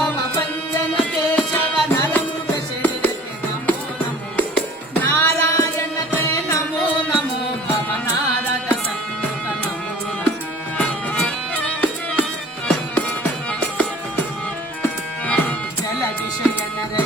भव भंजन केशव नरमृग शरीर नमो नमो नारायण ते नमो नमो भव नारद सन्मुख नमो नमो जल विषय नर